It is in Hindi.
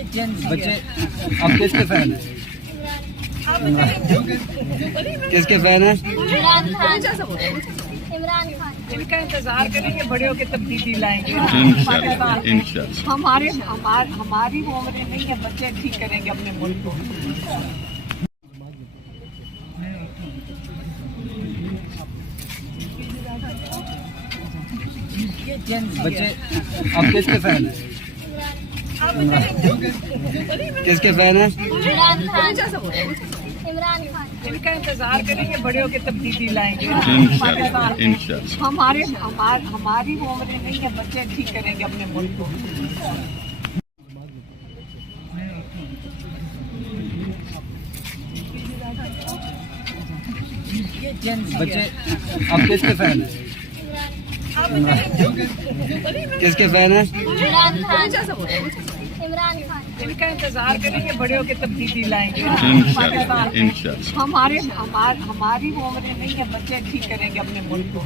बच्चे आप किसके फैन हैं? किसके फैन हैं? इमरान खान। इनका इंतजार करेंगे, बड़े होकर तब्दीली लाएंगे इंशाअल्लाह, इंशाअल्लाह। हमारी वो उम्र नहीं है, बच्चे ठीक करेंगे अपने मुल्क को। बच्चे आप किसके फैन हैं? किसके फैन हैं? इमरान खान। इनका इंतजार करेंगे, बड़े होकर तब्दीली लाएंगे इंशाअल्लाह, इंशाअल्लाह। हमारी वो उम्र नहीं है, बच्चे ठीक करेंगे अपने मुल्क को। बच्चे आप किसके फैन हैं? किसके फैन हैं? इमरान खान। इनका इंतजार करेंगे, बड़े होकर तब्दीली लाएंगे इंशाअल्लाह, इंशाअल्लाह। हमारी वो उम्र नहीं है, बच्चे ठीक करेंगे अपने मुल्क को।